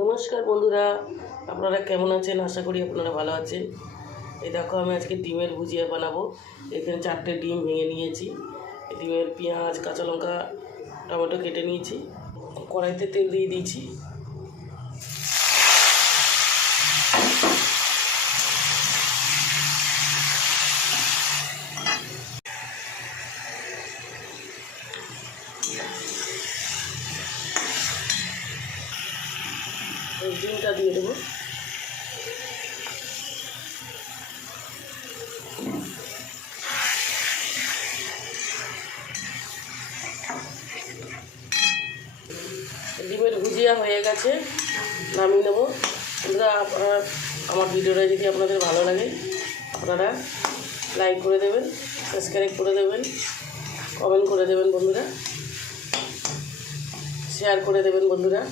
নমস্কার বন্ধুরা, আপনারা কেমন আছেন? আশা করি আপনারা ভালো আছেন। এই দেখো, আমি আজকে ডিমের ভুজিয়া বানাবো। এখানে 4টে ডিম ভেঙে নিয়েছি। ডিমের পেঁয়াজ, কাঁচা লঙ্কা, টমেটো কেটে নিয়েছি। কড়াইতে তেল দিয়ে দিয়েছি। ডিমটা দিয়ে দেবো। ডিমের ভুজিয়া হয়ে গেছে, নামিয়ে নেবো। বন্ধুরা, আপনারা আমার ভিডিওটা যদি আপনাদের ভালো লাগে, আপনারা লাইক করে দেবেন, সাবস্ক্রাইব করে দেবেন, কমেন্ট করে দেবেন বন্ধুরা, শেয়ার করে দেবেন বন্ধুরা।